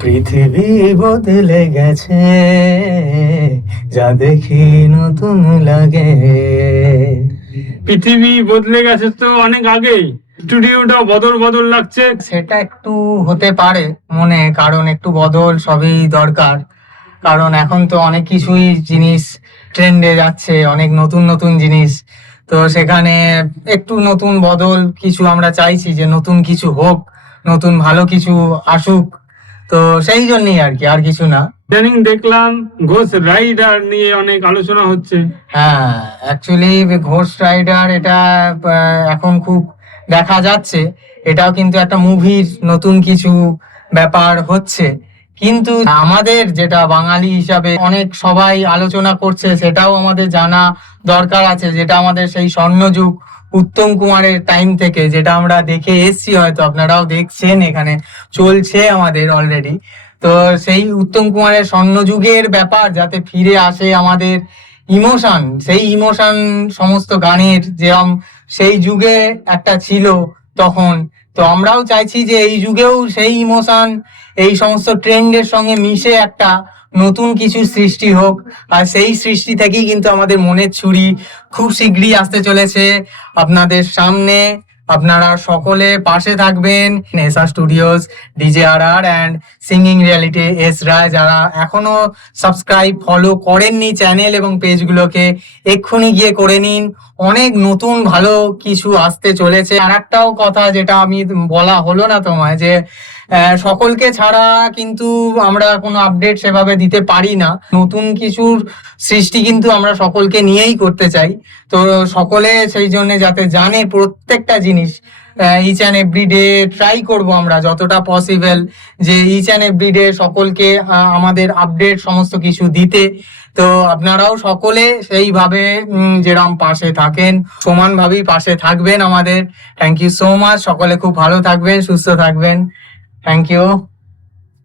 পৃথিবী বদলে গেছে, যা দেখি নতুন লাগে। পৃথিবী বদলে গেছে তো অনেক আগেই, স্টুডিওটা বদল বদল লাগছে। সেটা একটু হতে পারে মনে, কারণ একটু বদল সবই দরকার। কারণ এখন তো অনেক কিছুই জিনিস ট্রেন্ডে যাচ্ছে, অনেক নতুন নতুন জিনিস। তো সেখানে একটু নতুন বদল কিছু আমরা চাইছি, যে নতুন কিছু হোক, নতুন ভালো কিছু আসুক। তো সেই জন্যই আর কি, আর কিছু না। ইদানিং দেখলাম ঘোষ রাইডার নিয়ে অনেক আলোচনা হচ্ছে। হ্যাঁ, অ্যাকচুয়ালি ঘোস্ট রাইডার এটা এখন খুব দেখা যাচ্ছে। এটাও কিন্তু একটা মুভির নতুন কিছু ব্যাপার হচ্ছে। কিন্তু আমাদের যেটা বাঙালি হিসাবে অনেক সবাই আলোচনা করছে, সেটাও আমাদের জানা দরকার আছে, যেটা আমাদের সেই স্বর্ণযুগ উত্তম কুমারের টাইম থেকে, যেটা আমরা দেখে এসছি, হয়তো আপনারাও দেখছেন, এখানে চলছে আমাদের অলরেডি। তো সেই উত্তম কুমারের স্বর্ণযুগের ব্যাপার যাতে ফিরে আসে, আমাদের ইমোশন, সেই ইমোশন সমস্ত গানের যেরকম সেই যুগে একটা ছিল তখন, তো আমরাও চাইছি যে এই যুগেও সেই ইমোশন এই সমস্ত ট্রেন্ডের সঙ্গে মিশে একটা নতুন কিছু সৃষ্টি হোক। আর সেই সৃষ্টি থেকেই কিন্তু আমাদের মনের ছুরি খুব শীঘ্রই আসতে চলেছে আপনাদের সামনে। আপনারা সকলে পাশে থাকবেন। Nesha studios, DJRR and singing reality S Roy, যারা এখনো সাবস্ক্রাইব ফলো করেননি চ্যানেল এবং পেজগুলোকে, এক্ষুনি গিয়ে করে নিন। অনেক নতুন ভালো কিছু আসতে চলেছে। আর একটাও কথা যেটা আমি বলা হলো না তোমায়, যে সকলকে ছাড়া কিন্তু আমরা কোনো আপডেট সেভাবে দিতে পারি না। নতুন কিছুর সৃষ্টি কিন্তু আমরা সকলকে নিয়েই করতে চাই। তো সকলে সেই জন্য যাতে জানে প্রত্যেকটা জিনিস, each and every day try করবো আমরা যতটা পসিবল, যে ইচ অ্যান্ড এভরি ডে সকলকে আমাদের আপডেট সমস্ত কিছু দিতে। তো আপনারাও সকলে সেইভাবে যেরকম পাশে থাকেন, সমানভাবেই পাশে থাকবেন আমাদের। Thank you so much. সকলে খুব ভালো থাকবেন, সুস্থ থাকবেন। Thank you.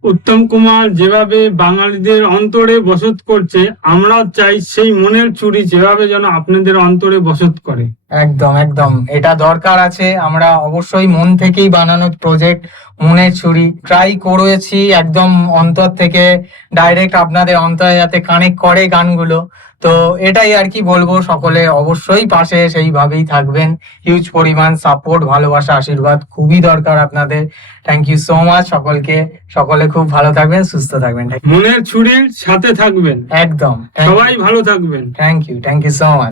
উত্তম কুমার যেভাবে বাঙালিদের অন্তরে বসত করছে, আমরাও চাই সেই মনের চুরি যেভাবে যেন আপনাদের অন্তরে বসত করে। একদম একদম, এটা দরকার আছে। আমরা অবশ্যই মন থেকেই বানানো প্রজেক্ট মনের ছুরি ট্রাই করেছি, একদম অন্তর থেকে ডাইরেক্ট আপনাদের অন্তরে যাতে কানেক্ট করে গানগুলো। তো এটাই আর কি বলবো, সকলে অবশ্যই পাশে সেইভাবেই থাকবেন। হিউজ পরিমাণ সাপোর্ট, ভালোবাসা, আশীর্বাদ খুবই দরকার আপনাদের। থ্যাংক ইউ সো মাচ সকলকে। সকলে খুব ভালো থাকবেন, সুস্থ থাকবেন। মনের ছুরির সাথে থাকবেন, একদম, সবাই ভালো থাকবেন। Thank you so much.